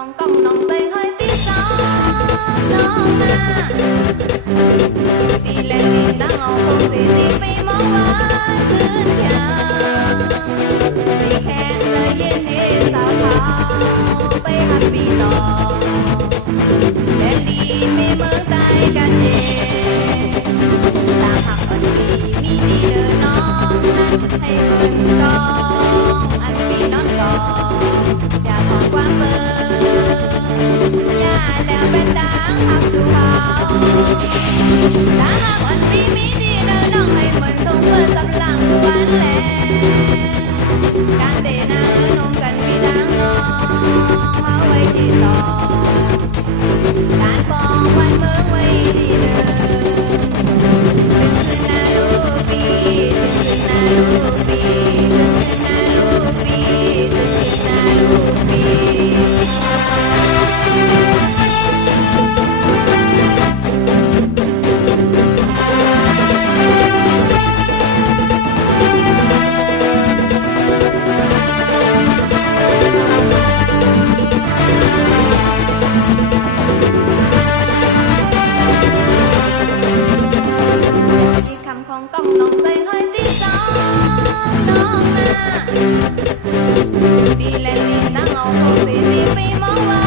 ของกองน้องใจให้ที่สองน้องมาตีแลนตีตั้งเอาคงสิตีไปมองว่าคืนยาวตีแข็งเลยเย็นเฮสาวขาวไปหันปีต่อแดนดีไม่เมืองใต้กันเองตามหักอันมีดีเดินน้องนั้นให้คนกองอันมีนอนกองอย่าถอนความเบอแล้วเป็นดังหักสู่เขาถ้าหากวันนี้มีดีเดินน้องให้เหมือนทงเปิดสำลังวันแลการเดนาเงินนมกันมีดังน้องเอาไว้ที่ต่อการฟองวันเมืองไว้ดีเดินถึงนาลูปีถึงนาลูปีถึงนาลูปีถึงนาลูปีของกองน้องใจให้ที่สองน้องมาตีแลนตีตั้งเอาคงสิตีไปมองว่า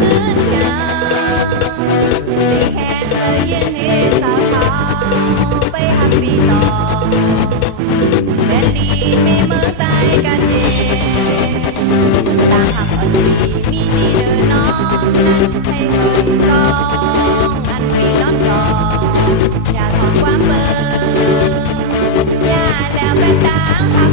คืนยาวตีแข็งเลยเย็นเฮสาวขาวไปหักปีต่อแดนดีไม่เมืองใต้กันเองต่างหักอันดีมีดีเดินน้องนั้นให้เหมือนกองอันมีนอนกองอย่าถอนความเบออย่าแล้วเป็นดังหัก